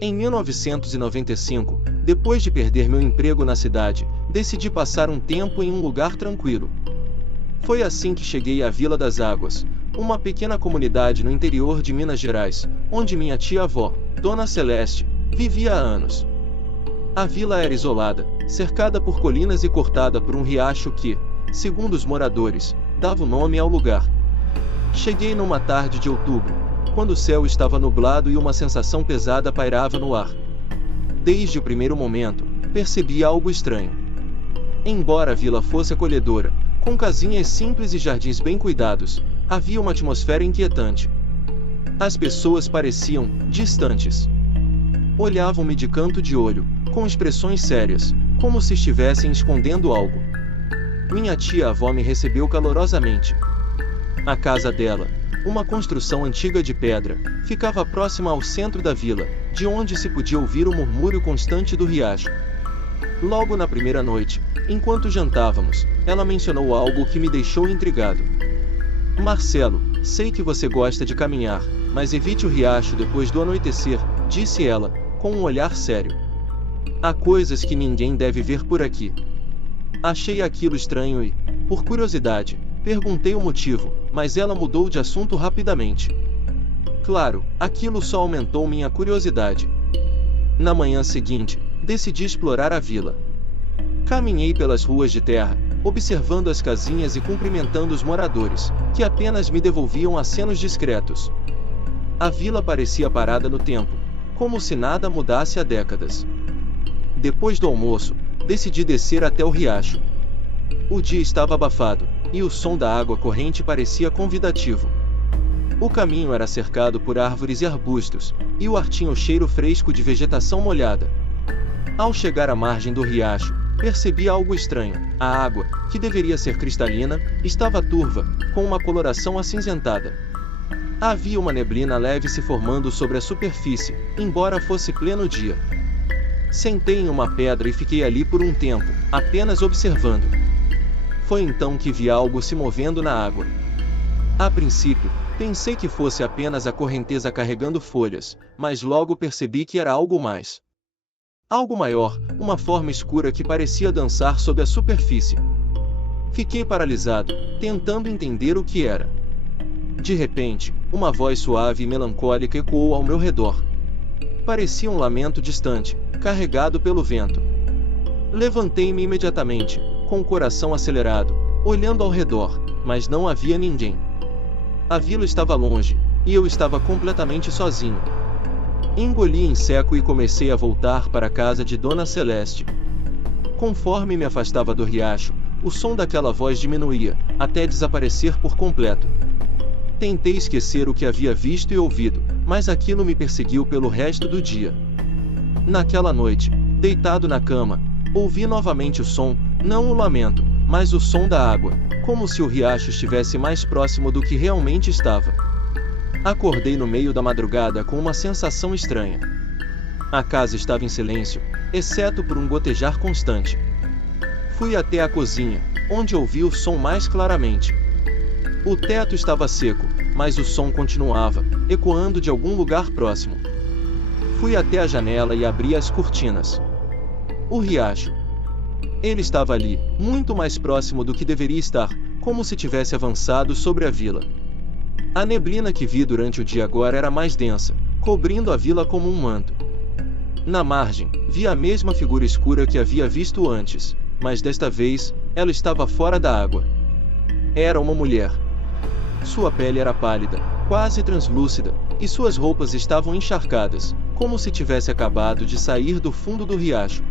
Em 1995, depois de perder meu emprego na cidade, decidi passar um tempo em um lugar tranquilo. Foi assim que cheguei à Vila das Águas, uma pequena comunidade no interior de Minas Gerais, onde minha tia-avó, Dona Celeste, vivia há anos. A vila era isolada, cercada por colinas e cortada por um riacho que, segundo os moradores, dava o nome ao lugar. Cheguei numa tarde de outubro, quando o céu estava nublado e uma sensação pesada pairava no ar. Desde o primeiro momento, percebi algo estranho. Embora a vila fosse acolhedora, com casinhas simples e jardins bem cuidados, havia uma atmosfera inquietante. As pessoas pareciam distantes. Olhavam-me de canto de olho, com expressões sérias, como se estivessem escondendo algo. Minha tia-avó me recebeu calorosamente. A casa dela, uma construção antiga de pedra, ficava próxima ao centro da vila, de onde se podia ouvir o murmúrio constante do riacho. Logo na primeira noite, enquanto jantávamos, ela mencionou algo que me deixou intrigado. "Marcelo, sei que você gosta de caminhar, mas evite o riacho depois do anoitecer", disse ela, com um olhar sério. "Há coisas que ninguém deve ver por aqui." Achei aquilo estranho e, por curiosidade, perguntei o motivo, mas ela mudou de assunto rapidamente. Claro, aquilo só aumentou minha curiosidade. Na manhã seguinte, decidi explorar a vila. Caminhei pelas ruas de terra, observando as casinhas e cumprimentando os moradores, que apenas me devolviam acenos discretos. A vila parecia parada no tempo, como se nada mudasse há décadas. Depois do almoço, decidi descer até o riacho. O dia estava abafado, e o som da água corrente parecia convidativo. O caminho era cercado por árvores e arbustos, e o ar tinha o cheiro fresco de vegetação molhada. Ao chegar à margem do riacho, percebi algo estranho. A água, que deveria ser cristalina, estava turva, com uma coloração acinzentada. Havia uma neblina leve se formando sobre a superfície, embora fosse pleno dia. Sentei em uma pedra e fiquei ali por um tempo, apenas observando. Foi então que vi algo se movendo na água. A princípio, pensei que fosse apenas a correnteza carregando folhas, mas logo percebi que era algo mais. Algo maior, uma forma escura que parecia dançar sob a superfície. Fiquei paralisado, tentando entender o que era. De repente, uma voz suave e melancólica ecoou ao meu redor. Parecia um lamento distante, carregado pelo vento. Levantei-me imediatamente, com o coração acelerado, olhando ao redor, mas não havia ninguém. A vila estava longe, e eu estava completamente sozinho. Engoli em seco e comecei a voltar para a casa de Dona Celeste. Conforme me afastava do riacho, o som daquela voz diminuía, até desaparecer por completo. Tentei esquecer o que havia visto e ouvido, mas aquilo me perseguiu pelo resto do dia. Naquela noite, deitado na cama, ouvi novamente o som, não o lamento, mas o som da água, como se o riacho estivesse mais próximo do que realmente estava. Acordei no meio da madrugada com uma sensação estranha. A casa estava em silêncio, exceto por um gotejar constante. Fui até a cozinha, onde ouvi o som mais claramente. O teto estava seco, mas o som continuava, ecoando de algum lugar próximo. Fui até a janela e abri as cortinas. O riacho. Ele estava ali, muito mais próximo do que deveria estar, como se tivesse avançado sobre a vila. A neblina que vi durante o dia agora era mais densa, cobrindo a vila como um manto. Na margem, vi a mesma figura escura que havia visto antes, mas desta vez, ela estava fora da água. Era uma mulher. Sua pele era pálida, quase translúcida, e suas roupas estavam encharcadas, como se tivesse acabado de sair do fundo do riacho.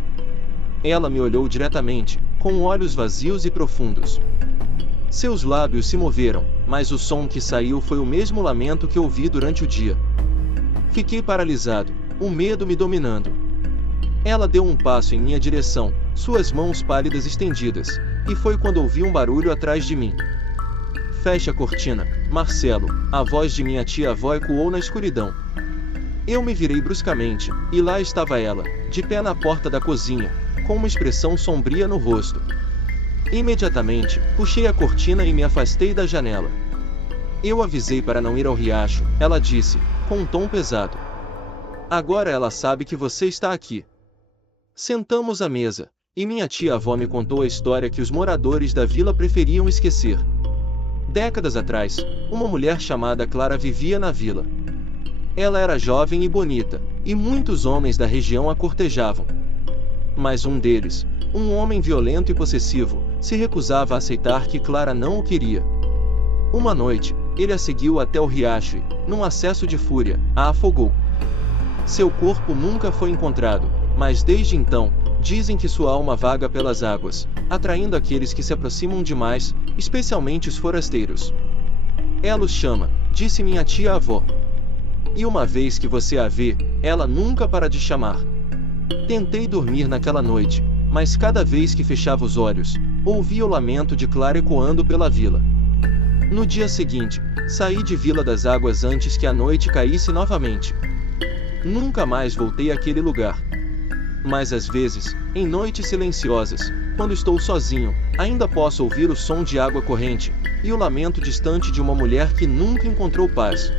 Ela me olhou diretamente, com olhos vazios e profundos. Seus lábios se moveram, mas o som que saiu foi o mesmo lamento que ouvi durante o dia. Fiquei paralisado, o medo me dominando. Ela deu um passo em minha direção, suas mãos pálidas estendidas, e foi quando ouvi um barulho atrás de mim. "Feche a cortina, Marcelo", a voz de minha tia-avó ecoou na escuridão. Eu me virei bruscamente, e lá estava ela, de pé na porta da cozinha, com uma expressão sombria no rosto. Imediatamente, puxei a cortina e me afastei da janela. "Eu avisei para não ir ao riacho", ela disse, com um tom pesado. Agora ela sabe que você está aqui. Sentamos à mesa, e minha tia-avó me contou a história que os moradores da vila preferiam esquecer. Décadas atrás, uma mulher chamada Clara vivia na vila. Ela era jovem e bonita, e muitos homens da região a cortejavam. Mas um deles, um homem violento e possessivo, se recusava a aceitar que Clara não o queria. Uma noite, ele a seguiu até o riacho e, num acesso de fúria, a afogou. Seu corpo nunca foi encontrado, mas desde então, dizem que sua alma vaga pelas águas, atraindo aqueles que se aproximam demais, especialmente os forasteiros. Ela os chama, disse minha tia-avó. E uma vez que você a vê, ela nunca para de chamar. Tentei dormir naquela noite, mas cada vez que fechava os olhos, ouvia o lamento de Clara ecoando pela vila. No dia seguinte, saí de Vila das Águas antes que a noite caísse novamente. Nunca mais voltei àquele lugar. Mas às vezes, em noites silenciosas, quando estou sozinho, ainda posso ouvir o som de água corrente, e o lamento distante de uma mulher que nunca encontrou paz.